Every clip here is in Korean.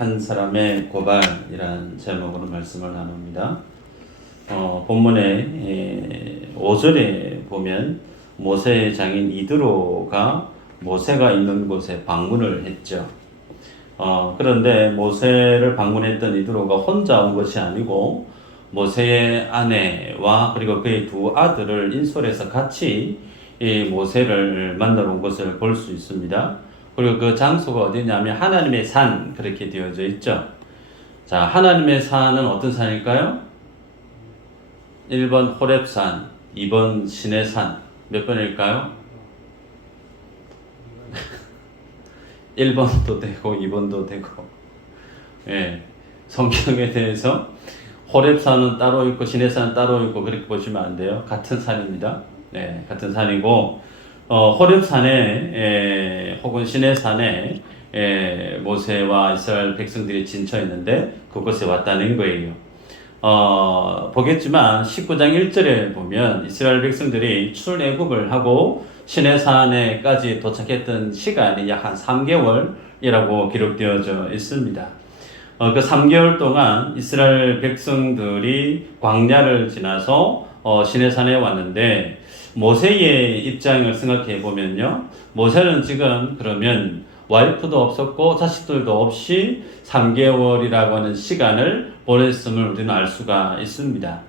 한 사람의 고발이라는 제목으로 말씀을 나눕니다. 본문의 5절에 보면 모세의 장인 이드로가 모세가 있는 곳에 방문을 했죠. 그런데 모세를 방문했던 이드로가 혼자 온 것이 아니고 모세의 아내와 그리고 그의 두 아들을 인솔해서 같이 이 모세를 만나러 온 것을 볼 수 있습니다. 그리고 그 장소가 어디냐면 하나님의 산, 그렇게 되어져 있죠. 자, 하나님의 산은 어떤 산일까요? 1번 호렙산, 2번 시내산. 몇 번일까요? 1번도 되고 2번도 되고. 예, 성경에 대해서 호렙산은 따로 있고 시내산은 따로 있고 그렇게 보시면 안 돼요. 같은 산입니다. 네, 같은 산이고 호렙산에 혹은 시내산에 모세와 이스라엘 백성들이 진쳐 있는데 그곳에 왔다는 거예요. 보겠지만 19장 1절에 보면 이스라엘 백성들이 출애굽을 하고 시내산에까지 도착했던 시간이 약 한 3개월이라고 기록되어져 있습니다. 그 3개월 동안 이스라엘 백성들이 광야를 지나서 시내산에 왔는데 모세의 입장을 생각해 보면요. 모세는 지금 그러면 와이프도 없었고 자식들도 없이 3개월이라고 하는 시간을 보냈음을 우리는 알 수가 있습니다.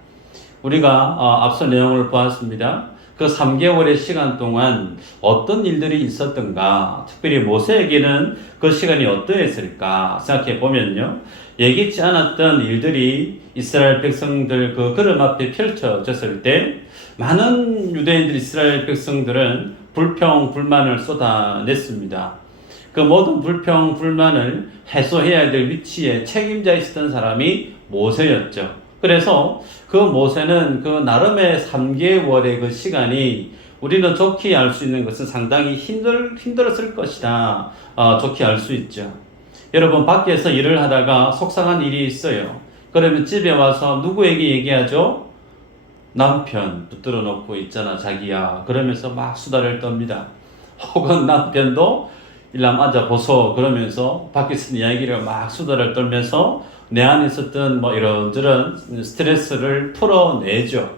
우리가 앞서 내용을 보았습니다. 그 3개월의 시간 동안 어떤 일들이 있었던가, 특별히 모세에게는 그 시간이 어떠했을까 생각해 보면요. 예기치 않았던 일들이 이스라엘 백성들 그 걸음 앞에 펼쳐졌을 때 많은 유대인들, 이스라엘 백성들은 불평, 불만을 쏟아냈습니다. 그 모든 불평, 불만을 해소해야 될 위치에 책임자 있었던 사람이 모세였죠. 그래서 그 모세는 그 나름의 3개월의 그 시간이 우리는 좋게 알 수 있는 것은 상당히 힘들었을 것이다. 좋게 알 수 있죠. 여러분, 밖에서 일을 하다가 속상한 일이 있어요. 그러면 집에 와서 누구에게 얘기하죠? 남편 붙들어 놓고 있잖아, 자기야. 그러면서 막 수다를 떱니다. 혹은 남편도 일남 앉아보소. 그러면서 밖에서 이야기를 막 수다를 떨면서 내 안에 있었던 뭐 이런저런 스트레스를 풀어내죠.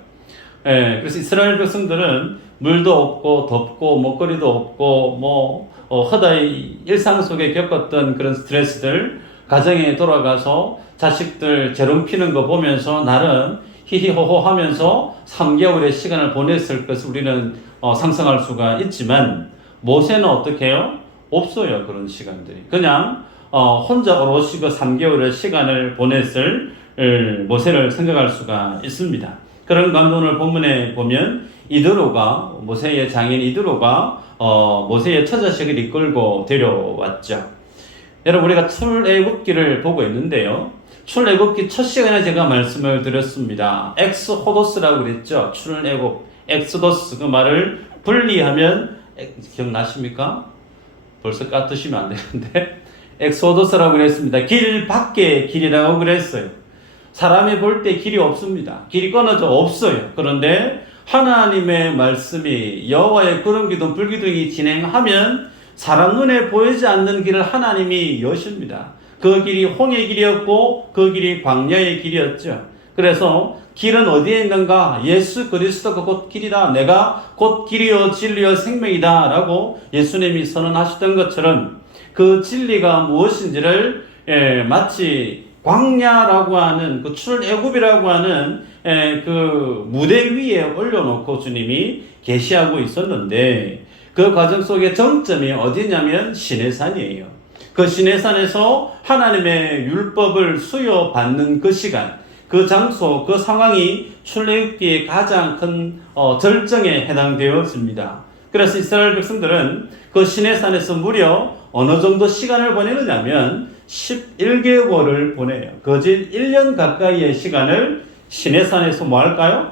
예, 그래서 이스라엘 백성들은 물도 없고 덥고 먹거리도 없고 허다히 일상 속에 겪었던 그런 스트레스들 가정에 돌아가서 자식들 재롱피는 거 보면서 나름 히히호호 하면서 3개월의 시간을 보냈을 것을 우리는 상상할 수가 있지만 모세는 어떻게 해요? 없어요. 그런 시간들이. 그냥 혼자 오롯이 그 3개월의 시간을 보냈을 모세를 생각할 수가 있습니다. 그런 감동을 본문에 보면 이드로가, 모세의 장인 이드로가 모세의 처자식을 이끌고 데려왔죠. 여러분, 우리가 출애굽기를 보고 있는데요. 출애굽기 첫 시간에 제가 말씀을 드렸습니다. 엑스호도스라고 그랬죠. 출애굽, 엑스도스, 그 말을 분리하면 기억나십니까? 벌써 까뜨시면 안 되는데 엑소더스라고 그랬습니다. 길 밖의 길이라고 그랬어요. 사람이 볼 때 길이 없습니다. 길이 끊어져 없어요. 그런데 하나님의 말씀이 여호와의 구름기둥 불기둥이 진행하면 사람 눈에 보이지 않는 길을 하나님이 여십니다. 그 길이 홍해의 길이었고 그 길이 광야의 길이었죠. 그래서 길은 어디에 있는가? 예수 그리스도가 곧 길이다. 내가 곧 길이요 진리요 생명이다 라고 예수님이 선언하셨던 것처럼 그 진리가 무엇인지를 마치 광야라고 하는 그 출애굽이라고 하는 그 무대 위에 올려놓고 주님이 계시하고 있었는데 그 과정 속에 정점이 어디냐면 시내산이에요. 그 시내산에서 하나님의 율법을 수여받는 그 시간, 그 장소, 그 상황이 출애굽기의 가장 큰 절정에 해당되었습니다. 그래서 이스라엘 백성들은 그 시내산에서 무려 어느 정도 시간을 보내느냐면 11개월을 보내요. 거짓 1년 가까이의 시간을 시내산에서 뭐 할까요?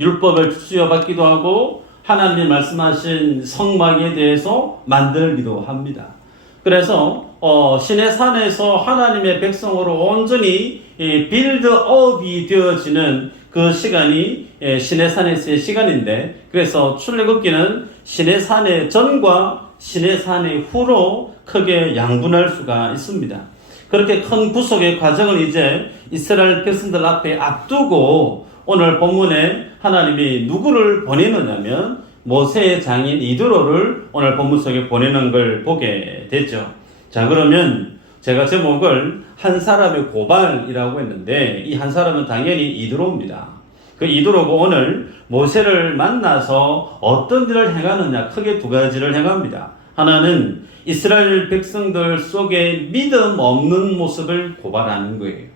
율법을 수여받기도 하고 하나님이 말씀하신 성막에 대해서 만들기도 합니다. 그래서 시내산에서 하나님의 백성으로 온전히 빌드업이 되어지는 그 시간이 시내산에서의 시간인데, 그래서 출애굽기는 시내산의 전과 시내산의 후로 크게 양분할 수가 있습니다. 그렇게 큰 구속의 과정을 이제 이스라엘 백성들 앞에 앞두고 오늘 본문에 하나님이 누구를 보내느냐면 모세의 장인 이드로를 오늘 본문 속에 보내는 걸 보게 되죠. 자, 그러면 제가 제목을 한 사람의 고발이라고 했는데 이 한 사람은 당연히 이드로입니다. 그 이드로고 오늘 모세를 만나서 어떤 일을 행하느냐, 크게 두 가지를 행합니다. 하나는 이스라엘 백성들 속에 믿음 없는 모습을 고발하는 거예요.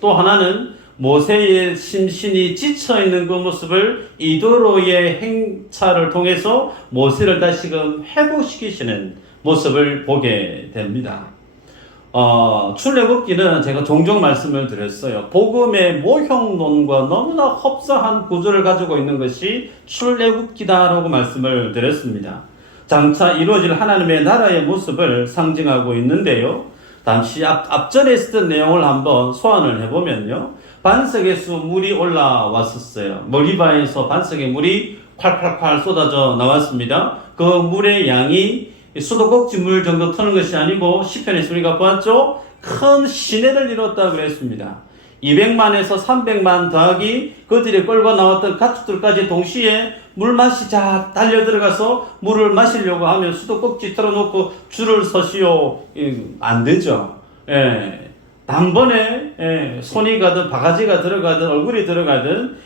또 하나는 모세의 심신이 지쳐있는 그 모습을 이도로의 행차를 통해서 모세를 다시금 회복시키시는 모습을 보게 됩니다. 출애굽기는 제가 종종 말씀을 드렸어요. 복음의 모형론과 너무나 흡사한 구조를 가지고 있는 것이 출애굽기다라고 말씀을 드렸습니다. 장차 이루어질 하나님의 나라의 모습을 상징하고 있는데요. 잠시 앞전에 있었던 내용을 한번 소환을 해보면요. 반석에서 물이 올라왔었어요. 머리바에서 반석에 물이 콸콸콸 쏟아져 나왔습니다. 그 물의 양이 수도꼭지 물 정도 트는 것이 아니고 시편에서 우리가 보았죠. 큰 시내를 이뤘다 그랬습니다. 200만에서 300만 더하기 그들이 끌고 나왔던 가축들까지 동시에 물맛이 쫙 달려 들어가서 물을 마시려고 하면 수도꼭지 틀어놓고 줄을 서시오. 안 되죠. 예. 단번에 손이 가든 바가지가 들어가든 얼굴이 들어가든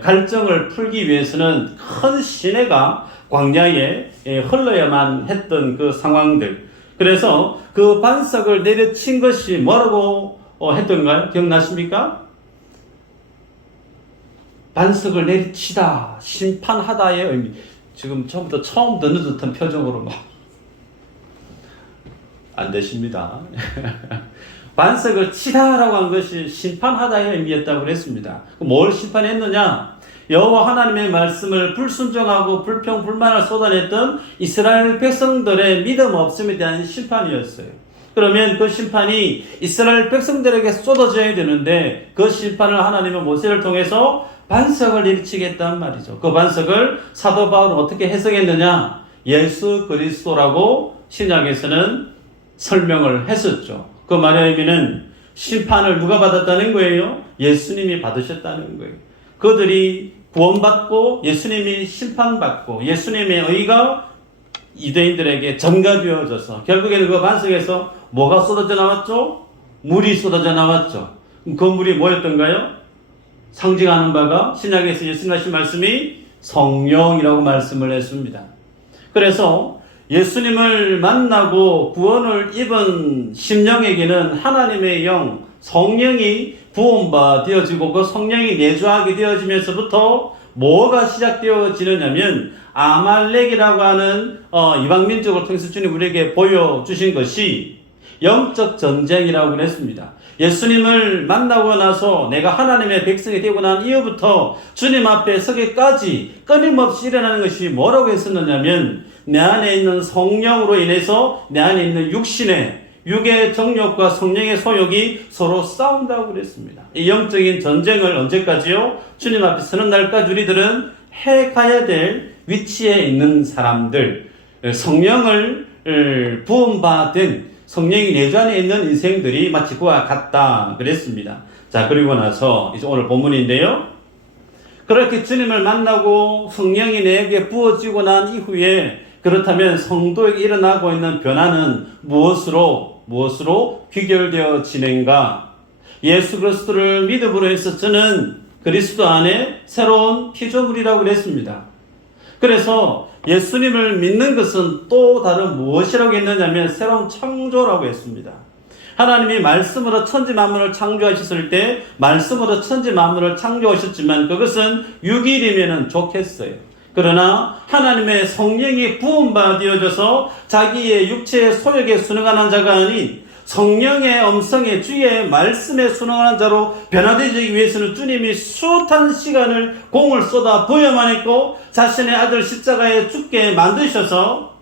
갈증을 풀기 위해서는 큰 시내가 광야에 흘러야만 했던 그 상황들. 그래서 그 반석을 내려친 것이 뭐라고 했던가요? 기억나십니까? 반석을 내리치다, 심판하다의 의미. 지금 처음부터 처음 듣는 듯한 표정으로 막 안 되십니다. 반석을 치다라고 한 것이 심판하다의 의미였다고 그랬습니다. 뭘 심판했느냐? 여호와 하나님의 말씀을 불순종하고 불평 불만을 쏟아냈던 이스라엘 백성들의 믿음 없음에 대한 심판이었어요. 그러면 그 심판이 이스라엘 백성들에게 쏟아져야 되는데 그 심판을 하나님은 모세를 통해서 반석을 내리치겠단 말이죠. 그 반석을 사도 바울은 어떻게 해석했느냐? 예수 그리스도라고 신약에서는 설명을 했었죠. 그 말의 의미는 심판을 누가 받았다는 거예요? 예수님이 받으셨다는 거예요. 그들이 구원받고 예수님이 심판받고 예수님의 의가 유대인들에게 전가되어져서 결국에는 그 반석에서 뭐가 쏟아져 나왔죠? 물이 쏟아져 나왔죠. 그 물이 뭐였던가요? 상징하는 바가 신약에서 예수님 하신 말씀이 성령이라고 말씀을 했습니다. 그래서 예수님을 만나고 구원을 입은 심령에게는 하나님의 영, 성령이 부음받아지고 그 성령이 내주하게 되어지면서부터 뭐가 시작되어지느냐면 아말렉이라고 하는 이방민족을 통해서 주님 우리에게 보여주신 것이 영적 전쟁이라고 그랬습니다. 예수님을 만나고 나서 내가 하나님의 백성이 되고 난 이후부터 주님 앞에 서기까지 끊임없이 일어나는 것이 뭐라고 했었느냐면 내 안에 있는 성령으로 인해서 내 안에 있는 육의 정욕과 성령의 소욕이 서로 싸운다고 그랬습니다. 이 영적인 전쟁을 언제까지요? 주님 앞에 서는 날까지 우리들은 해가야 될 위치에 있는 사람들, 성령을 부음받은 성령이 내주 안에 있는 인생들이 마치 그와 같다 그랬습니다. 자, 그리고 나서 이제 오늘 본문인데요. 그렇게 주님을 만나고 성령이 내게 부어지고 난 이후에 그렇다면 성도에게 일어나고 있는 변화는 무엇으로 귀결되어지는가? 예수 그리스도를 믿음으로 해서 저는 그리스도 안에 새로운 피조물이라고 그랬습니다. 그래서 예수님을 믿는 것은 또 다른 무엇이라고 했느냐면 새로운 창조라고 했습니다. 하나님이 말씀으로 천지 만물을 창조하셨을 때 말씀으로 천지 만물을 창조하셨지만 그것은 6일이면 좋겠어요. 그러나 하나님의 성령이 부음받아져서 자기의 육체의 소욕에 순응하는 자가 아닌 성령의 음성에 주의 말씀에 순응하는 자로 변화되기 위해서는 주님이 숱한 시간을 공을 쏟아 부어야만 했고 자신의 아들 십자가에 죽게 만드셔서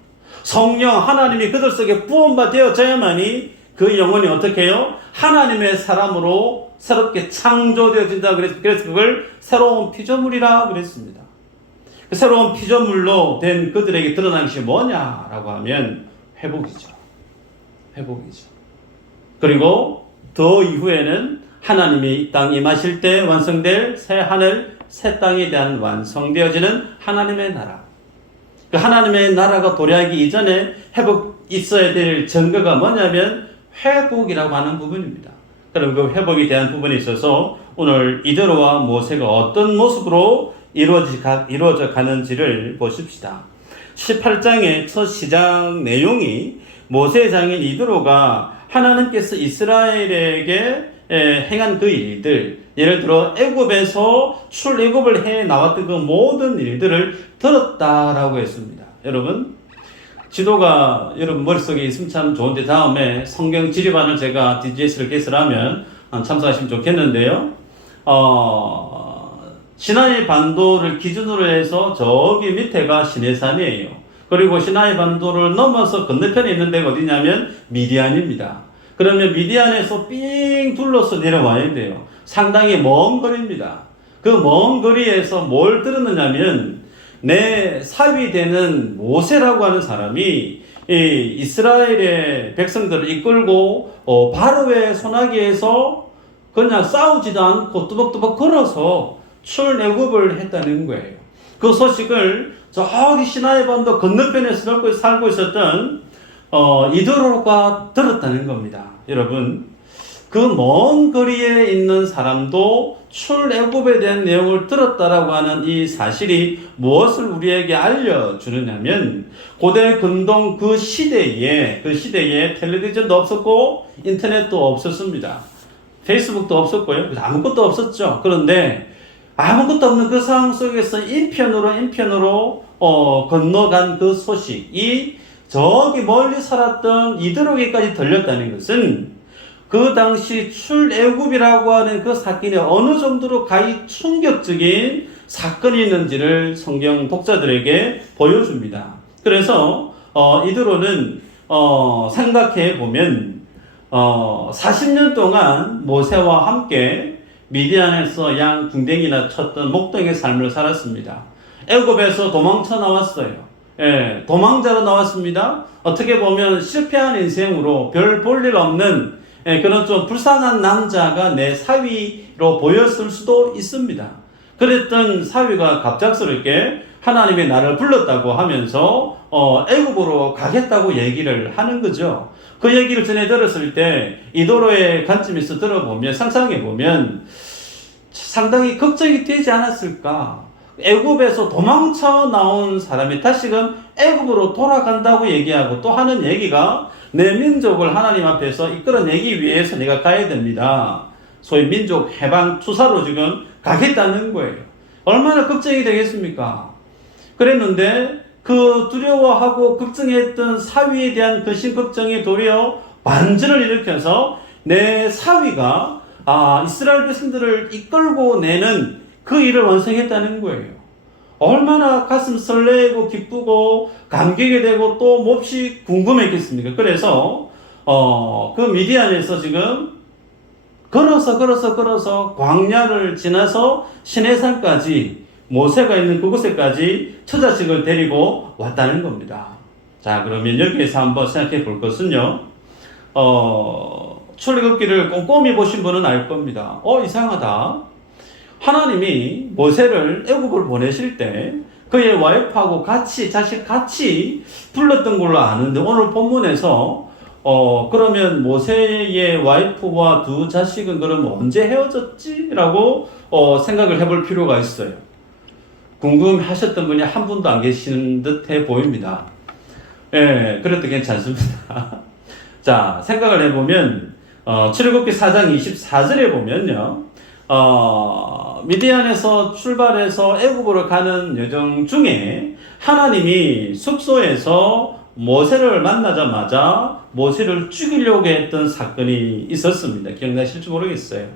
성령 하나님이 그들 속에 부음받아져야만이 그 영혼이 어떻게 해요? 하나님의 사람으로 새롭게 창조되어진다. 그래서 그걸 새로운 피조물이라 그랬습니다. 그 새로운 피조물로 된 그들에게 드러난 것이 뭐냐라고 하면 회복이죠. 그리고 더 이후에는 하나님이 이 땅 임하실 때 완성될 새 하늘, 새 땅에 대한 완성되어지는 하나님의 나라. 그 하나님의 나라가 도래하기 이전에 있어야 될 증거가 뭐냐면 회복이라고 하는 부분입니다. 그럼 그 회복에 대한 부분에 있어서 오늘 이드로와 모세가 어떤 모습으로 이루어져 가는지를 보십시다. 18장의 첫 시작 내용이 모세의 장인 이드로가 하나님께서 이스라엘에게 행한 그 일들, 예를 들어 애굽에서 출애굽을 해 나왔던 그 모든 일들을 들었다라고 했습니다. 여러분, 지도가 여러분 머릿속에 있으면 참 좋은데 다음에 성경 지리반을 제가 DGS를 개설하면 참석하시면 좋겠는데요. 시나이 반도를 기준으로 해서 저기 밑에가 시내산이에요. 그리고 시나이 반도를 넘어서 건너편에 있는 데가 어디냐면 미디안입니다. 그러면 미디안에서 삥 둘러서 내려와야 돼요. 상당히 먼 거리입니다. 그 먼 거리에서 뭘 들었느냐면 내 사위 되는 모세라고 하는 사람이 이스라엘의 백성들을 이끌고 바로의 소나기에서 그냥 싸우지도 않고 뚜벅뚜벅 걸어서 출애굽을 했다는 거예요. 그 소식을 저기 시나이 반도 건너편에서 살고 있었던 이드로가 들었다는 겁니다. 여러분, 그 먼 거리에 있는 사람도 출애굽에 대한 내용을 들었다라고 하는 이 사실이 무엇을 우리에게 알려주느냐면 고대 근동 그 시대에 텔레비전도 없었고 인터넷도 없었습니다. 페이스북도 없었고요. 아무것도 없었죠. 그런데 아무것도 없는 그 상황 속에서 인편으로 건너간 그 소식이 저기 멀리 살았던 이드로에게까지 들렸다는 것은 그 당시 출애굽이라고 하는 그 사건이 어느 정도로 가히 충격적인 사건이 있는지를 성경 독자들에게 보여줍니다. 그래서 이드로는 생각해 보면 40년 동안 모세와 함께 미디안에서 양 궁뎅이나 쳤던 목동의 삶을 살았습니다. 애굽에서 도망쳐 나왔어요. 도망자로 나왔습니다. 어떻게 보면 실패한 인생으로 별 볼 일 없는 그런 좀 불쌍한 남자가 내 사위로 보였을 수도 있습니다. 그랬던 사위가 갑작스럽게 하나님이 나를 불렀다고 하면서 애굽으로 가겠다고 얘기를 하는 거죠. 그 얘기를 전해 들었을 때 이도로의 관점에서 들어보면 상상해 보면 상당히 걱정이 되지 않았을까? 애굽에서 도망쳐 나온 사람이 다시금 애굽으로 돌아간다고 얘기하고 또 하는 얘기가 내 민족을 하나님 앞에서 이끌어내기 위해서 내가 가야 됩니다. 소위 민족 해방 투사로 지금 가겠다는 거예요. 얼마나 걱정이 되겠습니까? 그랬는데 그 두려워하고 걱정했던 사위에 대한 그 신걱정이 도리어 반전을 일으켜서 내 사위가 이스라엘 백성들을 이끌고 내는 그 일을 완성했다는 거예요. 얼마나 가슴 설레고 기쁘고 감격이 되고 또 몹시 궁금했겠습니까? 그래서 그 미디안에서 지금 걸어서 광야를 지나서 시내산까지 모세가 있는 그곳에까지 처자식을 데리고 왔다는 겁니다. 자, 그러면 여기에서 한번 생각해 볼 것은요. 출애굽기를 꼼꼼히 보신 분은 알 겁니다. 이상하다. 하나님이 모세를 애굽을 보내실 때 그의 와이프하고 자식 같이 불렀던 걸로 아는데 오늘 본문에서 그러면 모세의 와이프와 두 자식은 그럼 언제 헤어졌지? 라고 생각을 해볼 필요가 있어요. 궁금하셨던 분이 한 분도 안 계시는 듯해 보입니다. 그래도 괜찮습니다. 자, 생각을 해보면 출애굽기 4장 24절에 보면요. 미디안에서 출발해서 애굽으로 가는 여정 중에 하나님이 숙소에서 모세를 만나자마자 모세를 죽이려고 했던 사건이 있었습니다. 기억나실지 모르겠어요.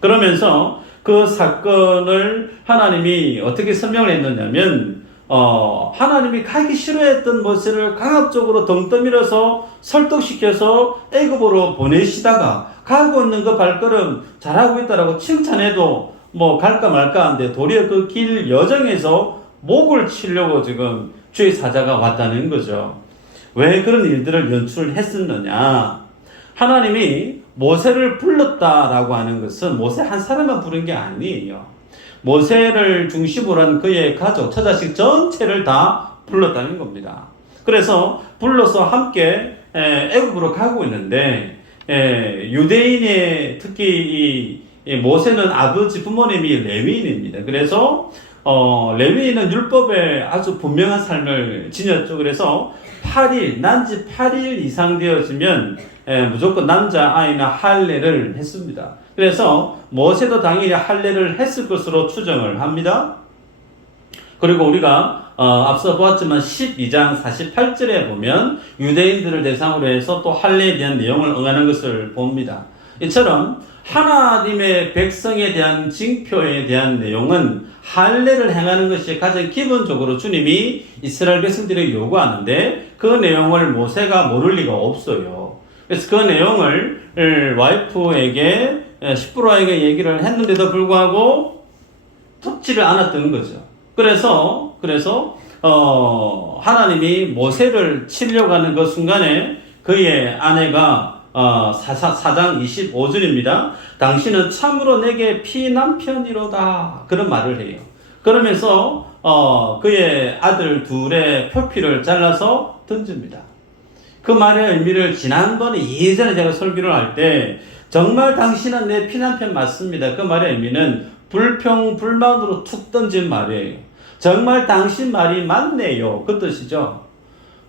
그러면서 그 사건을 하나님이 어떻게 설명을 했느냐면 하나님이 가기 싫어했던 모세를 강압적으로 덩 떠밀어서 설득시켜서 애굽으로 보내시다가 가고 있는 그 발걸음 잘하고 있다라고 칭찬해도 갈까 말까 한데 도리어 그 길 여정에서 목을 치려고 지금 주의 사자가 왔다는 거죠. 왜 그런 일들을 연출했었느냐? 하나님이 모세를 불렀다라고 하는 것은 모세 한 사람만 부른 게 아니에요. 모세를 중심으로 한 그의 가족, 처자식 전체를 다 불렀다는 겁니다. 그래서 불러서 함께 애굽으로 가고 있는데 유대인의 특히 이 모세는 아버지 부모님이 레위인입니다. 그래서 레위인은 율법에 아주 분명한 삶을 지녔죠. 그래서 8일, 난지 8일 이상 되어지면 무조건 남자아이나 할례를 했습니다. 그래서 모세도 당연히 할례를 했을 것으로 추정을 합니다. 그리고 우리가 앞서 보았지만 12장 48절에 보면 유대인들을 대상으로 해서 또 할례에 대한 내용을 응하는 것을 봅니다. 이처럼 하나님의 백성에 대한 징표에 대한 내용은 할례를 행하는 것이 가장 기본적으로 주님이 이스라엘 백성들에게 요구하는데 그 내용을 모세가 모를 리가 없어요. 그래서 그 내용을 와이프에게 시프라에게 얘기를 했는데도 불구하고 듣지를 않았던 거죠. 그래서 하나님이 모세를 치려고 하는 그 순간에 그의 아내가 4장 25절입니다. 당신은 참으로 내게 피남편이로다. 그런 말을 해요. 그러면서 그의 아들 둘의 표피를 잘라서 던집니다. 그 말의 의미를 지난번에 예전에 제가 설교를 할 때 정말 당신은 내 피남편 맞습니다. 그 말의 의미는 불평불만으로 툭 던진 말이에요. 정말 당신 말이 맞네요. 그 뜻이죠.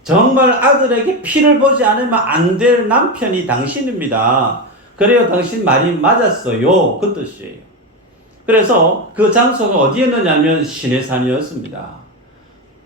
정말 아들에게 피를 보지 않으면 안 될 남편이 당신입니다. 그래요, 당신 말이 맞았어요. 그 뜻이에요. 그래서 그 장소가 어디였느냐면 시내산이었습니다.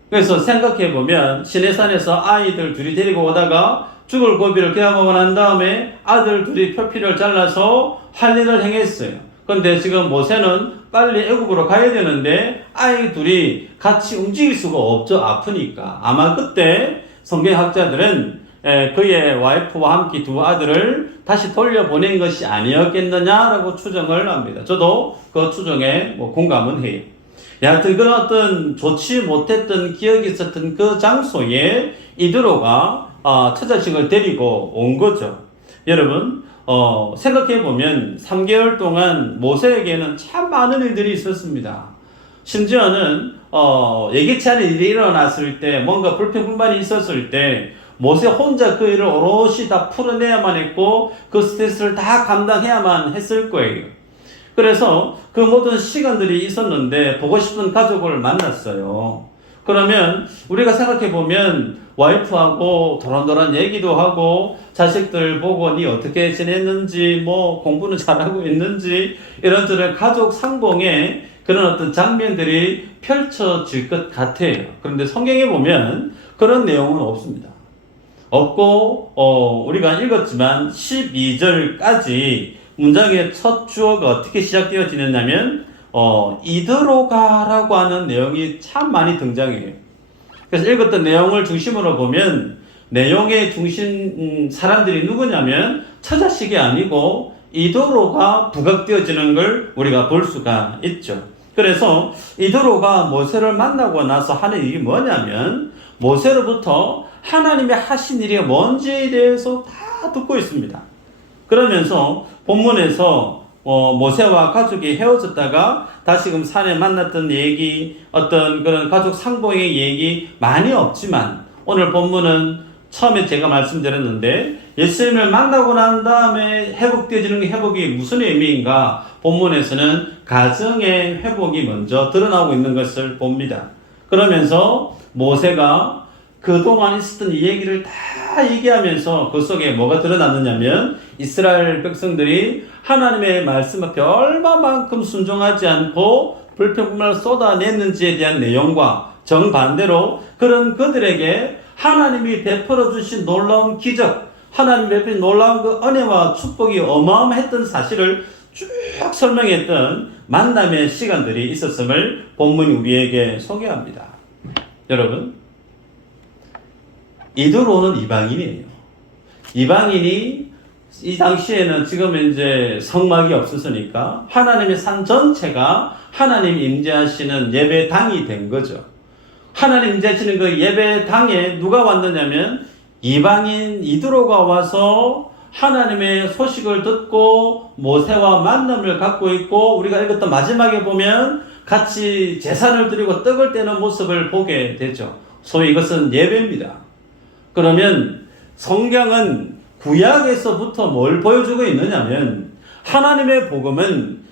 그래서 생각해보면 시내산에서 아이들 둘이 데리고 오다가 죽을 고비를 겨워보고 난 다음에 아들 둘이 표피를 잘라서 할례를 행했어요. 그런데 지금 모세는 빨리 애굽으로 가야 되는데 아이 둘이 같이 움직일 수가 없죠. 아프니까. 아마 그때 성경학자들은 그의 와이프와 함께 두 아들을 다시 돌려보낸 것이 아니었겠느냐라고 추정을 합니다. 저도 그 추정에 공감은 해요. 여하튼 그런 어떤 좋지 못했던 기억이 있었던 그 장소에 이드로가 처자식을 데리고 온 거죠. 여러분 생각해보면 3개월 동안 모세에게는 참 많은 일들이 있었습니다. 심지어는 예기치 않은 일이 일어났을 때 뭔가 불평불만이 있었을 때 모세 혼자 그 일을 오롯이 다 풀어내야만 했고 그 스트레스를 다 감당해야만 했을 거예요. 그래서 그 모든 시간들이 있었는데 보고 싶은 가족을 만났어요. 그러면 우리가 생각해보면 와이프하고 도란도란 얘기도 하고 자식들 보고 니 어떻게 지냈는지 뭐 공부는 잘하고 있는지 이런저런 가족 상봉에 그런 어떤 장면들이 펼쳐질 것 같아요. 그런데 성경에 보면 그런 내용은 없습니다. 없고 우리가 읽었지만 12절까지 문장의 첫 주어가 어떻게 시작되어지느냐면 이드로가라고 하는 내용이 참 많이 등장해요. 그래서 읽었던 내용을 중심으로 보면 내용의 중심 사람들이 누구냐면 처자식이 아니고 이드로가 부각되어지는 걸 우리가 볼 수가 있죠. 그래서 이드로가 모세를 만나고 나서 하는 일이 뭐냐면 모세로부터 하나님의 하신 일이 뭔지에 대해서 다 듣고 있습니다. 그러면서 본문에서 모세와 가족이 헤어졌다가 다시금 산에 만났던 얘기, 어떤 그런 가족 상봉의 얘기 많이 없지만 오늘 본문은 처음에 제가 말씀드렸는데 예수님을 만나고 난 다음에 회복되어지는 회복이 무슨 의미인가? 본문에서는 가정의 회복이 먼저 드러나고 있는 것을 봅니다. 그러면서 모세가 그동안 있었던 이 얘기를 다 얘기하면서 그 속에 뭐가 드러났느냐면 이스라엘 백성들이 하나님의 말씀 앞에 얼마만큼 순종하지 않고 불평불만을 쏟아냈는지에 대한 내용과 정반대로 그런 그들에게 하나님이 베풀어 주신 놀라운 기적, 하나님 베푼 놀라운 그 은혜와 축복이 어마어마했던 사실을 쭉 설명했던 만남의 시간들이 있었음을 본문이 우리에게 소개합니다. 여러분, 이드로는 이방인이에요. 이방인이 이 당시에는 지금 이제 성막이 없었으니까 하나님의 산 전체가 하나님 임재하시는 예배당이 된 거죠. 하나님 임재하시는 그 예배당에 누가 왔느냐면 이방인 이드로가 와서 하나님의 소식을 듣고 모세와 만남을 갖고 있고, 우리가 읽었던 마지막에 보면 같이 제사를 드리고 떡을 떼는 모습을 보게 되죠. 소위 이것은 예배입니다. 그러면 성경은 구약에서부터 뭘 보여주고 있느냐면, 하나님의 복음은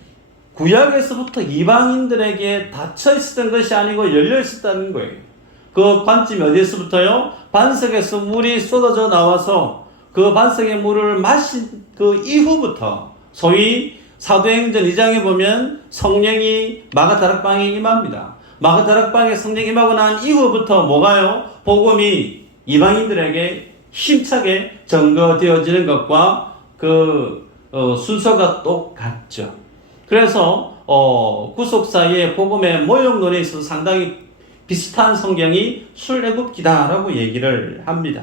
구약에서부터 이방인들에게 닫혀 있었던 것이 아니고 열려 있었다는 거예요. 그 관점이 어디에서부터요? 반석에서 물이 쏟아져 나와서 그 반석의 물을 마신 그 이후부터, 소위 사도행전 2장에 보면 성령이 마가다락방에 임합니다. 마가다락방에 성령이 임하고 난 이후부터 뭐가요? 복음이 이방인들에게 힘차게 전거되어지는 것과 순서가 똑같죠. 그래서 구속사의 복음의 모형론에 있어서 상당히 비슷한 성경이 출애굽기다라고 얘기를 합니다.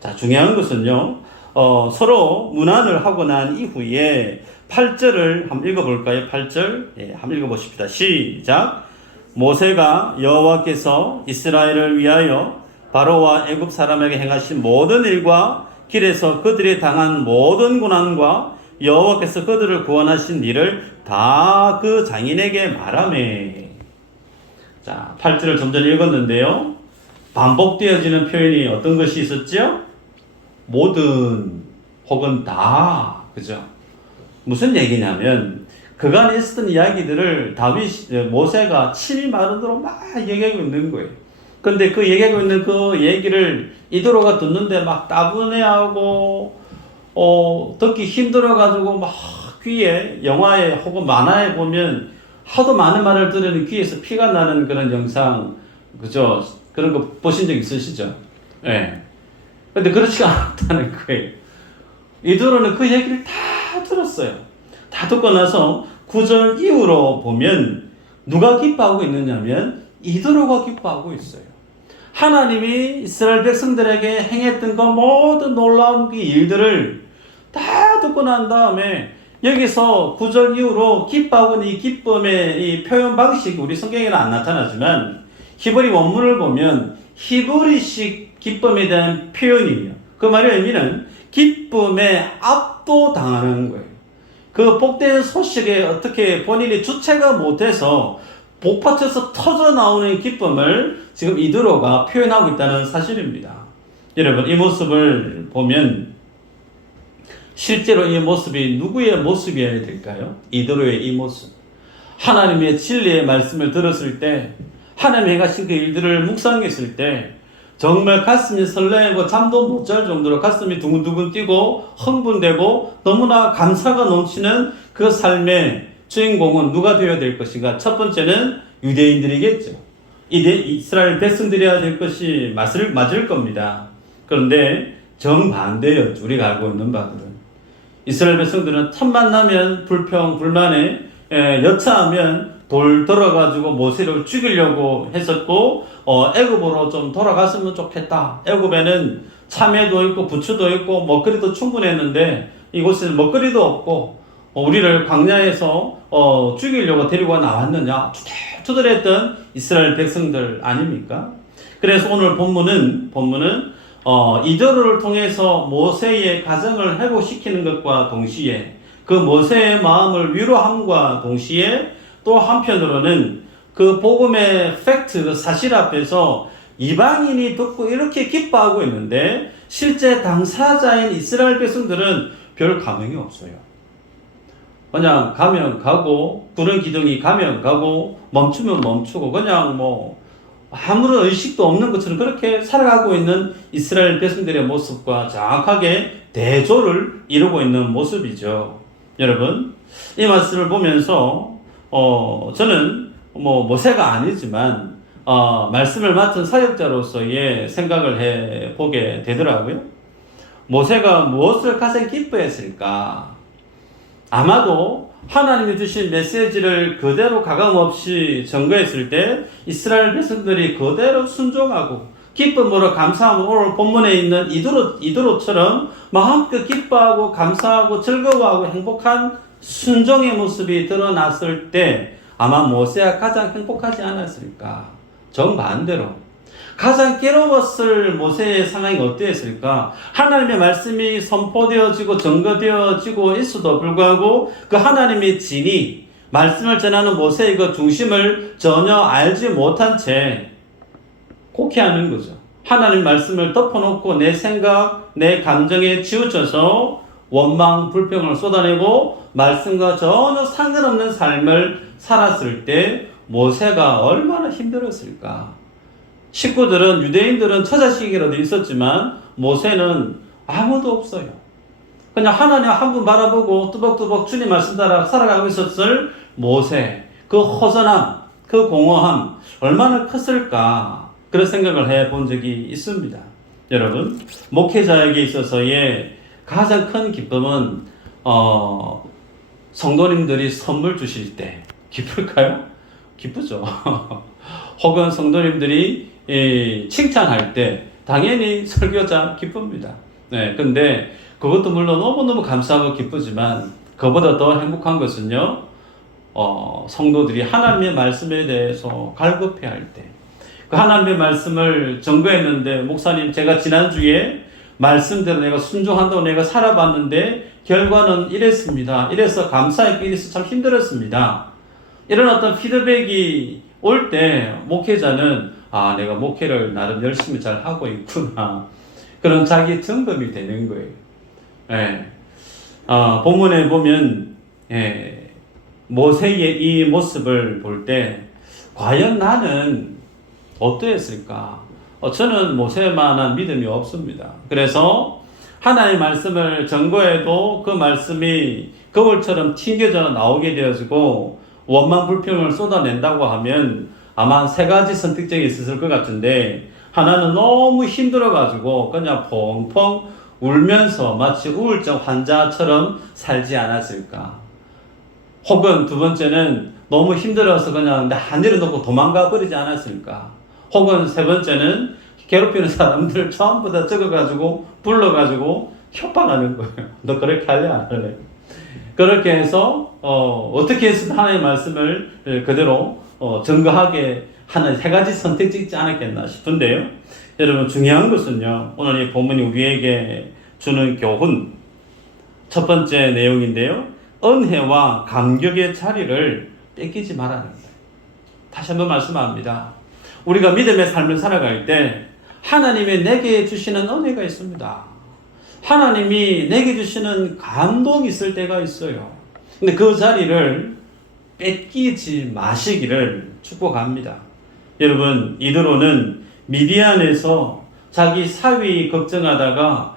자, 중요한 것은요, 서로 문안을 하고 난 이후에 8절을 한번 읽어볼까요? 8절, 한번 읽어보십시다. 시작. 모세가 여호와께서 이스라엘을 위하여 바로와 애굽 사람에게 행하신 모든 일과 길에서 그들이 당한 모든 고난과 여호와께서 그들을 구원하신 일을 다 그 장인에게 말하매. 자, 8절을 좀 전에 읽었는데요. 반복되어지는 표현이 어떤 것이 있었죠? 모든 혹은 다. 그죠? 무슨 얘기냐면 그간에 있었던 이야기들을 모세가 침이 마르도록 막 얘기하고 있는 거예요. 근데 그 얘기하고 있는 그 얘기를 이도로가 듣는데 막 따분해하고 듣기 힘들어가지고 막 귀에, 영화에 혹은 만화에 보면 하도 많은 말을 들으니 귀에서 피가 나는 그런 영상, 그죠? 그런 거 보신 적 있으시죠? 예. 네. 근데 그렇지가 않다는 거예요. 이도로는 그 얘기를 다 들었어요. 다 듣고 나서 9절 이후로 보면 누가 기뻐하고 있느냐면 이도로가 기뻐하고 있어요. 하나님이 이스라엘 백성들에게 행했던 그 모든 놀라운 그 일들을 다 듣고 난 다음에 여기서 9절 이후로 기뻐하고 이 기쁨의 이 표현 방식이 우리 성경에는 안 나타나지만 히브리 원문을 보면 히브리식 기쁨에 대한 표현이에요. 그 말의 의미는 기쁨에 압도당하는 거예요. 그 복된 소식에 어떻게 본인이 주체가 못해서 복받쳐서 터져 나오는 기쁨을 지금 이도로가 표현하고 있다는 사실입니다. 여러분, 이 모습을 보면 실제로 이 모습이 누구의 모습이어야 될까요? 이도로의 이 모습. 하나님의 진리의 말씀을 들었을 때, 하나님이 행하신 그 일들을 묵상했을 때 정말 가슴이 설레고 잠도 못 잘 정도로 가슴이 두근두근 뛰고 흥분되고 너무나 감사가 넘치는 그 삶의 주인공은 누가 되어야 될 것인가? 첫 번째는 유대인들이겠죠. 이스라엘 백성들이어야 될 것이 맞을 겁니다. 그런데 정반대였죠. 우리가 알고 있는 바들은. 이스라엘 백성들은 틈만 나면 불평불만에 여차하면 돌 들어가지고 모세를 죽이려고 했었고, 애굽으로 좀 돌아갔으면 좋겠다. 애굽에는 참외도 있고 부추도 있고 먹거리도 충분했는데 이곳에는 먹거리도 없고 우리를 광야에서 죽이려고 데리고 나왔느냐 투덜했던 이스라엘 백성들 아닙니까? 그래서 오늘 본문은 이도로를 통해서 모세의 가정을 회복시키는 것과 동시에 그 모세의 마음을 위로함과 동시에 또 한편으로는 그 복음의 팩트, 그 사실 앞에서 이방인이 듣고 이렇게 기뻐하고 있는데 실제 당사자인 이스라엘 백성들은 별 감흥이 없어요. 그냥 가면 가고, 구름 기둥이 가면 가고, 멈추면 멈추고, 그냥 아무런 의식도 없는 것처럼 그렇게 살아가고 있는 이스라엘 백성들의 모습과 정확하게 대조를 이루고 있는 모습이죠. 여러분, 이 말씀을 보면서, 저는 모세가 아니지만, 말씀을 맡은 사역자로서의 생각을 해보게 되더라고요. 모세가 무엇을 가장 기뻐했을까? 아마도 하나님이 주신 메시지를 그대로 가감없이 전거했을 때 이스라엘 백성들이 그대로 순종하고 기쁨으로 감사함으로 오늘 본문에 있는 이도로처럼 마음껏 기뻐하고 감사하고 즐거워하고 행복한 순종의 모습이 드러났을 때 아마 모세가 가장 행복하지 않았을까? 정반대로 가장 괴로웠을 모세의 상황이 어땠을까? 하나님의 말씀이 선포되어지고 증거되어지고 있어도 불구하고 그 하나님의 진이 말씀을 전하는 모세의 그 중심을 전혀 알지 못한 채 곡해하는 거죠. 하나님 말씀을 덮어놓고 내 생각, 내 감정에 치우쳐서 원망, 불평을 쏟아내고 말씀과 전혀 상관없는 삶을 살았을 때 모세가 얼마나 힘들었을까? 식구들은, 유대인들은 처자식이라도 있었지만 모세는 아무도 없어요. 그냥 하나님 한 분 바라보고 뚜벅뚜벅 주님 말씀 따라 살아가고 있었을 모세, 그 허전함, 그 공허함 얼마나 컸을까? 그런 생각을 해본 적이 있습니다. 여러분, 목회자에게 있어서의 가장 큰 기쁨은 성도님들이 선물 주실 때 기쁠까요? 기쁘죠. 혹은 성도님들이 칭찬할 때 당연히 설교자 기쁩니다. 네, 근데 그것도 물론 너무너무 감사하고 기쁘지만 그보다 더 행복한 것은요, 성도들이 하나님의 말씀에 대해서 갈급해할 때, 그 하나님의 말씀을 증거했는데, 목사님 제가 지난주에 말씀대로 내가 순종한다고 내가 살아봤는데 결과는 이랬습니다. 이래서 감사했고 이래서 참 힘들었습니다. 이런 어떤 피드백이 올 때 목회자는 내가 목회를 나름 열심히 잘 하고 있구나, 그런 자기 점검이 되는 거예요. 예. 본문에 보면 모세의 이 모습을 볼 때 과연 나는 어떠했을까? 저는 모세만한 믿음이 없습니다. 그래서 하나님의 말씀을 증거해도 그 말씀이 거울처럼 튕겨져 나오게 되어지고 원망 불평을 쏟아낸다고 하면 아마 세 가지 선택적이 있었을 것 같은데, 하나는 너무 힘들어가지고 그냥 펑펑 울면서 마치 우울증 환자처럼 살지 않았을까? 혹은 두 번째는 너무 힘들어서 그냥 다 내려놓고 도망가 버리지 않았을까? 혹은 세 번째는 괴롭히는 사람들 전부 다 적어가지고 불러가지고 협박하는 거예요. 너 그렇게 할래 안 할래? 그렇게 해서 어떻게 해서 하나님의 말씀을 그대로 증거하게 하는 세 가지 선택지 있지 않았겠나 싶은데요. 여러분, 중요한 것은요, 오늘 이 본문이 우리에게 주는 교훈 첫 번째 내용인데요, 은혜와 감격의 자리를 뺏기지 말라는 거예요. 다시 한번 말씀합니다. 우리가 믿음의 삶을 살아갈 때 하나님이 내게 주시는 은혜가 있습니다. 하나님이 내게 주시는 감동이 있을 때가 있어요. 근데 그 자리를 뺏기지 마시기를 축복합니다. 여러분, 이드로는 미디안에서 자기 사위 걱정하다가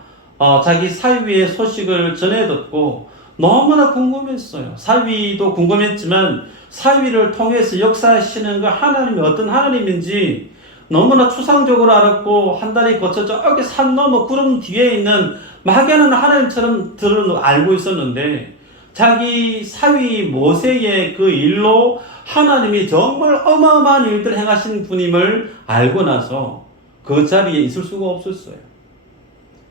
자기 사위의 소식을 전해 듣고 너무나 궁금했어요. 사위도 궁금했지만 사위를 통해서 역사하시는 그 하나님이 어떤 하나님인지 너무나 추상적으로 알았고, 한 달이 거쳐 저기 산 너머 구름 뒤에 있는 막연한 하나님처럼 알고 있었는데, 자기 사위 모세의 그 일로 하나님이 정말 어마어마한 일들을 행하신 분임을 알고 나서 그 자리에 있을 수가 없었어요.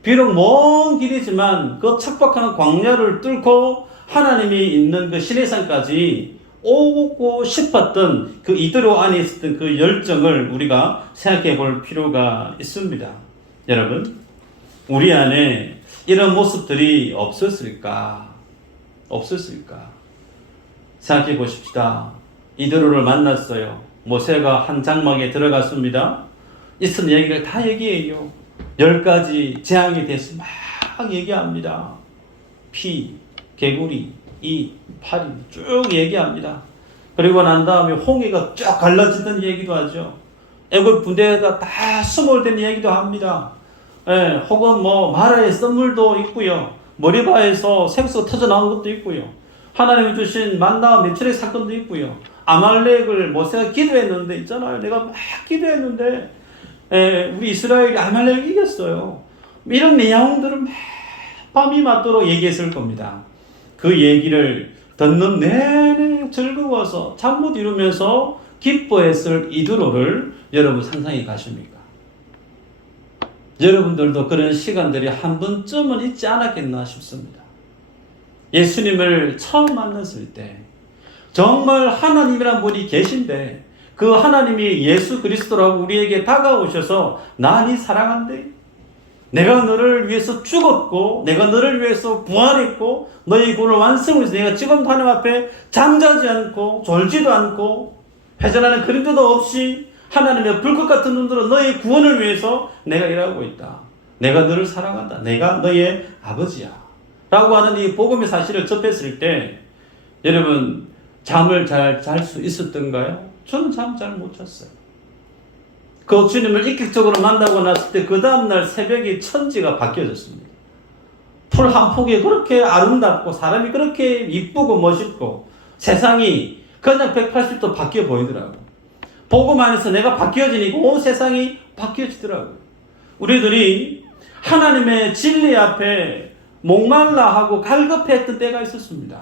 비록 먼 길이지만 그 척박한 광야를 뚫고 하나님이 있는 그 시내산까지 오고 싶었던 그 이드로 안에 있었던 그 열정을 우리가 생각해 볼 필요가 있습니다. 여러분, 우리 안에 이런 모습들이 없었을까? 생각해 보십시다. 이드로를 만났어요. 모세가 한 장막에 들어갔습니다. 있은 얘기를 다 얘기해요. 10가지 재앙이 돼서 막 얘기합니다. 피, 개구리, 이, 파리 쭉 얘기합니다. 그리고 난 다음에 홍해가 쫙 갈라지던 얘기도 하죠. 애굽 군대가 다 수몰된 얘기도 합니다. 혹은 마라의 썰물도 있고요. 머리바에서 생수가 터져 나온 것도 있고요. 하나님이 주신 만나 메추리 사건도 있고요. 아말렉을 모세가 기도했는데 있잖아요. 내가 막 기도했는데 우리 이스라엘이 아말렉을 이겼어요. 이런 내용들을 막 밤이 맞도록 얘기했을 겁니다. 그 얘기를 듣는 내내 즐거워서 잠 못 이루면서 기뻐했을 이드로를 여러분 상상해 가십니까? 여러분들도 그런 시간들이 한 번쯤은 있지 않았겠나 싶습니다. 예수님을 처음 만났을 때 정말 하나님이란 분이 계신데 그 하나님이 예수 그리스도라고 우리에게 다가오셔서 나 네 사랑한대. 내가 너를 위해서 죽었고 내가 너를 위해서 부활했고 너의 구원을 완성해서 내가 지금도 하나님 앞에 잠자지 않고 졸지도 않고 회전하는 그림자도 없이 하나님의 불꽃 같은 눈으로 너의 구원을 위해서 내가 일하고 있다. 내가 너를 사랑한다. 내가 너의 아버지야. 라고 하는 이 복음의 사실을 접했을 때 여러분 잠을 잘 잘 수 있었던가요? 저는 잠 잘 못 잤어요. 그 주님을 인격적으로 만나고 났을 때 그 다음날 새벽에 천지가 바뀌어졌습니다. 풀 한 폭이 그렇게 아름답고 사람이 그렇게 이쁘고 멋있고 세상이 그냥 180도 바뀌어 보이더라고요. 복음 안에서 내가 바뀌어지니까 온 세상이 바뀌어지더라고요. 우리들이 하나님의 진리 앞에 목말라 하고 갈급했던 때가 있었습니다.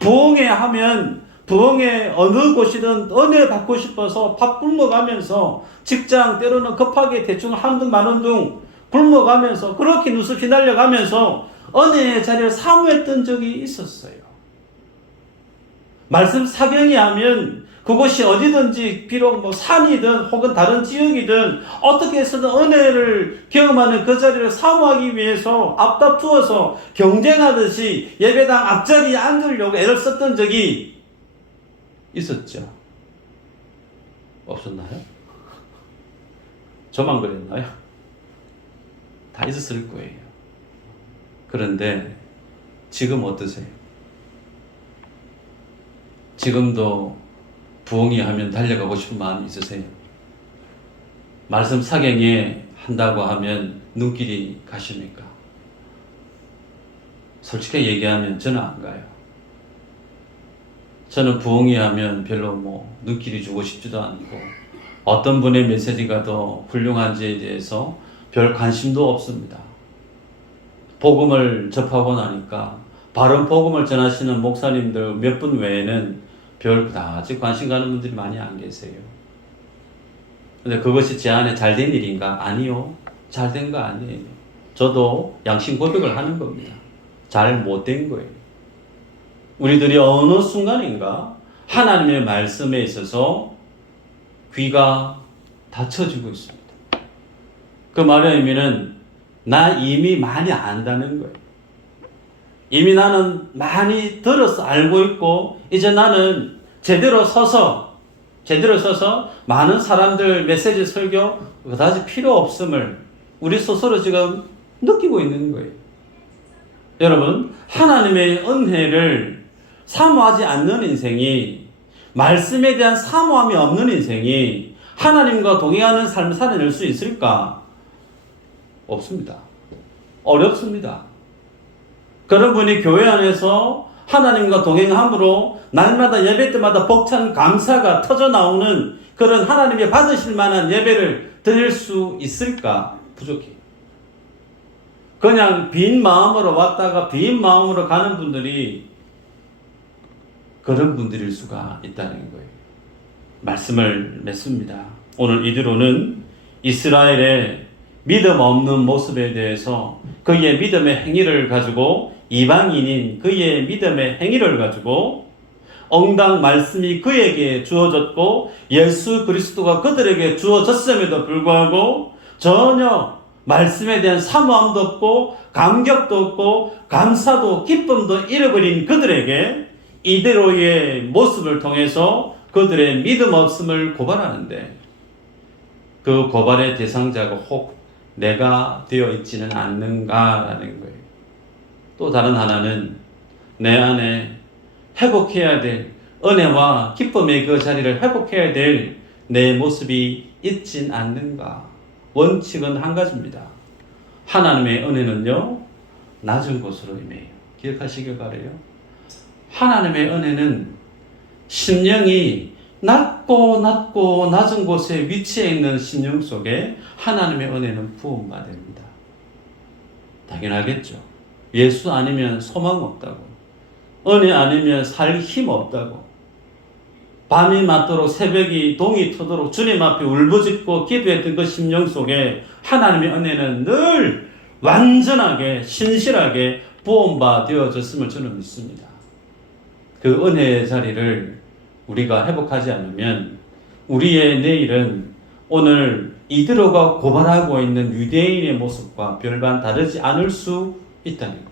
부흥회 하면 부흥회 어느 곳이든 은혜 받고 싶어서 밥 굶어가면서 직장 때로는 급하게 대충 한두 만원 등 굶어가면서 그렇게 누수 휘날려가면서 은혜의 자리를 사모했던 적이 있었어요. 말씀 사경이 하면 그것이 어디든지 비록 뭐 산이든 혹은 다른 지역이든 어떻게 해서든 은혜를 경험하는 그 자리를 사모하기 위해서 앞다투어서 경쟁하듯이 예배당 앞자리에 앉으려고 애를 썼던 적이 있었죠. 없었나요? 저만 그랬나요? 다 있었을 거예요. 그런데 지금 어떠세요? 지금도 부흥이 하면 달려가고 싶은 마음이 있으세요? 말씀 사경에 한다고 하면 눈길이 가십니까? 솔직히 얘기하면 저는 안 가요. 저는 부흥이 하면 별로 눈길이 주고 싶지도 않고 어떤 분의 메시지가 더 훌륭한지에 대해서 별 관심도 없습니다. 복음을 접하고 나니까 바른 복음을 전하시는 목사님들 몇 분 외에는 별 그다지 관심 가는 분들이 많이 안 계세요. 근데 그것이 제 안에 잘된 일인가? 아니요. 잘된 거 아니에요. 저도 양심 고백을 하는 겁니다. 잘 못된 거예요. 우리들이 어느 순간인가 하나님의 말씀에 있어서 귀가 닫혀지고 있습니다. 그 말의 의미는 나 이미 많이 안다는 거예요. 이미 나는 많이 들어서 알고 있고 이제 나는 제대로 서서 많은 사람들 메시지 설교 그다지 필요 없음을 우리 스스로 지금 느끼고 있는 거예요. 여러분 하나님의 은혜를 사모하지 않는 인생이 말씀에 대한 사모함이 없는 인생이 하나님과 동행하는 삶을 살아낼 수 있을까? 없습니다. 어렵습니다. 그런 분이 교회 안에서 하나님과 동행함으로 날마다 예배 때마다 벅찬 감사가 터져 나오는 그런 하나님이 받으실 만한 예배를 드릴 수 있을까? 부족해. 그냥 빈 마음으로 왔다가 빈 마음으로 가는 분들이 그런 분들일 수가 있다는 거예요. 말씀을 맺습니다. 오늘 이대로는 이스라엘의 믿음 없는 모습에 대해서 그의 믿음의 행위를 가지고 이방인인 그의 믿음의 행위를 가지고 응당 말씀이 그에게 주어졌고 예수 그리스도가 그들에게 주어졌음에도 불구하고 전혀 말씀에 대한 사모함도 없고 감격도 없고 감사도 기쁨도 잃어버린 그들에게 이대로의 모습을 통해서 그들의 믿음 없음을 고발하는데 그 고발의 대상자가 혹 내가 되어 있지는 않는가라는 거예요. 또 다른 하나는 내 안에 회복해야 될 은혜와 기쁨의 그 자리를 회복해야 될 내 모습이 있진 않는가. 원칙은 한 가지입니다. 하나님의 은혜는요 낮은 곳으로 임해요. 기억하시길 바라요. 하나님의 은혜는 심령이 낮고 낮은 곳에 위치해 있는 심령 속에 하나님의 은혜는 부음받습니다. 당연하겠죠. 예수 아니면 소망 없다고, 은혜 아니면 살 힘 없다고, 밤이 맞도록 새벽이 동이 트도록 주님 앞에 울부짖고 기도했던 그 심령 속에 하나님의 은혜는 늘 완전하게 신실하게 부음받아졌음을 저는 믿습니다. 그 은혜의 자리를 우리가 회복하지 않으면 우리의 내일은 오늘 이드로가 고발하고 있는 유대인의 모습과 별반 다르지 않을 수 있다는 거예요.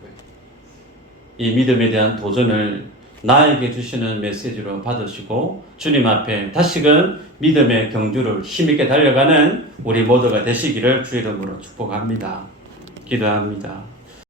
이 믿음에 대한 도전을 나에게 주시는 메시지로 받으시고 주님 앞에 다시금 믿음의 경주를 힘있게 달려가는 우리 모두가 되시기를 주 이름으로 축복합니다. 기도합니다.